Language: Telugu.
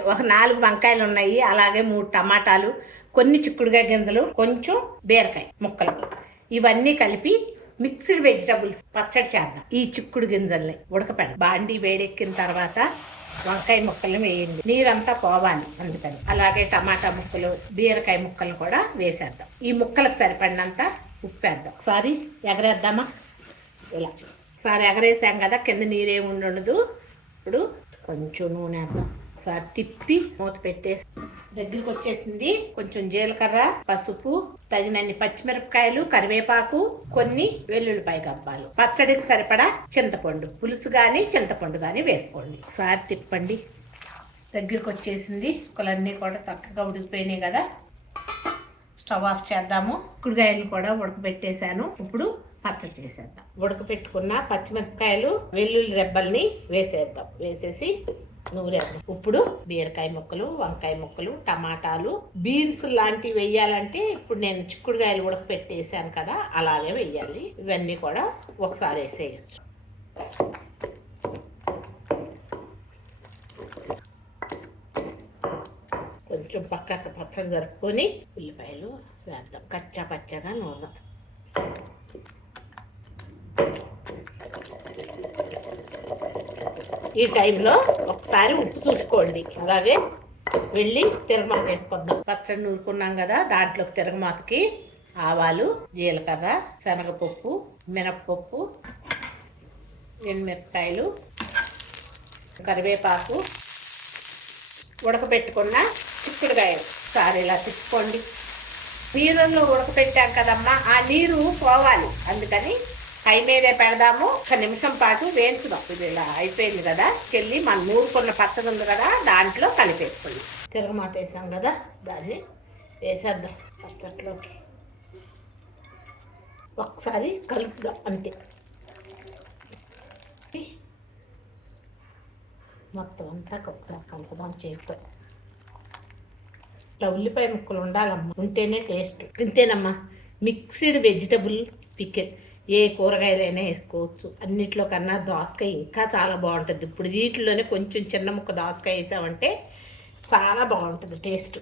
ఒక నాలుగు వంకాయలు ఉన్నాయి అలాగే మూడు టమాటాలు కొన్ని చిక్కుడుగా గింజలు కొంచెం బీరకాయ ముక్కలు. ఇవన్నీ కలిపి మిక్స్డ్ వెజిటబుల్స్ పచ్చడి చేద్దాం. ఈ చిక్కుడు గింజల్ని ఉడకపెడదాం. బాండి వేడెక్కిన తర్వాత వంకాయ ముక్కలు వేయండి. నీరంతా పోవాలి అందుకని. అలాగే టమాటా ముక్కలు బీరకాయ ముక్కలు కూడా వేసేద్దాం. ఈ ముక్కలకు సరిపడినంత ఉప్పు వేద్దాం. ఒకసారి ఎగరేద్దామా? ఇలా. ఒకసారి ఎగరేసాం కదా కింద నీరేమి ఉండదు ఇప్పుడు కొంచెం నూనె వేద్దాం. ఒకసారి తిప్పి మూత పెట్టేసి దగ్గరికి వచ్చేసింది. కొంచెం జీలకర్ర పసుపు తగినన్ని పచ్చిమిరపకాయలు కరివేపాకు కొన్ని వెల్లుల్లిపాయ గబ్బాలు పచ్చడికి సరిపడా చింతపండు. పులుసు కానీ చింతపండు కానీ వేసుకోండి. ఒకసారి తిప్పండి. దగ్గరికి వచ్చేసింది. కులన్నీ కూడా చక్కగా ఉడికిపోయినాయి కదా. స్టవ్ ఆఫ్ చేద్దాము. కుడికాయలు కూడా ఉడకబెట్టేశాను. ఇప్పుడు పచ్చడి చేసేద్దాం. ఉడకపెట్టుకున్న పచ్చిమిరపకాయలు వెల్లుల్లి రెబ్బల్ని వేసేద్దాం. వేసేసి నూరేద్దాం ఇప్పుడు బీరకాయ ముక్కలు వంకాయ ముక్కలు టమాటాలు బీన్స్ లాంటివి వేయాలంటే ఇప్పుడు నేను చిక్కుడుకాయలు పెట్టేసాను కదా అలాగే వేయాలి. ఇవన్నీ కూడా ఒకసారి వేసేయచ్చు. కొంచెం పక్కకు పచ్చడి జరుపుకొని ఉల్లిపాయలు వేద్దాం. కచ్చా పచ్చగా నూనె. ఈ టైంలో ఒకసారి ఉప్పు చూసుకోండి. అలాగే వెళ్ళి తిరగమాత వేసుకుందాం పచ్చడి నూరుకున్నాం కదా దాంట్లోకి తిరగమాతకి ఆవాలు జీలకర్ర శనగపప్పు మినప్పప్పు ఎండుమిరపకాయలు కరివేపాకు ఉడకబెట్టుకున్న చిక్కుడుకాయలు. సారి ఇలా తిప్పుకోండి. నీళ్ళల్లో ఉడకపెట్టాం కదమ్మా ఆ నీరు పోవాలి. అందుకని హై మీదే పెడదాము. ఒక నిమిషం పాటు వేయించుదాం. ఇది ఇలా అయిపోయింది కదా. చెల్లి మన నూరుకున్న పచ్చడి ఉంది కదా దాంట్లో కలిపేసుకోండి తిరగమాత వేసాం కదా దాన్ని వేసేద్దాం పచ్చట్లోకి. ఒకసారి కలుపుదాం అంతే. మొత్తం అంతా ఒకసారి కలుపుదాం చేతితో. ఇట్లా ఉల్లిపాయ ముక్కలు ఉండాలమ్మా. ఉంటేనే టేస్ట్. ఇంతేనమ్మా. మిక్స్డ్ వెజిటబుల్ పికెల్ ఏ కూరగాయలైనా వేసుకోవచ్చు. అన్నిట్లో కన్నా దోసకాయ ఇంకా చాలా బాగుంటుంది. ఇప్పుడు వీటిలోనే కొంచెం చిన్న ముక్క దోసకాయ వేసామంటే చాలా బాగుంటుంది టేస్ట్.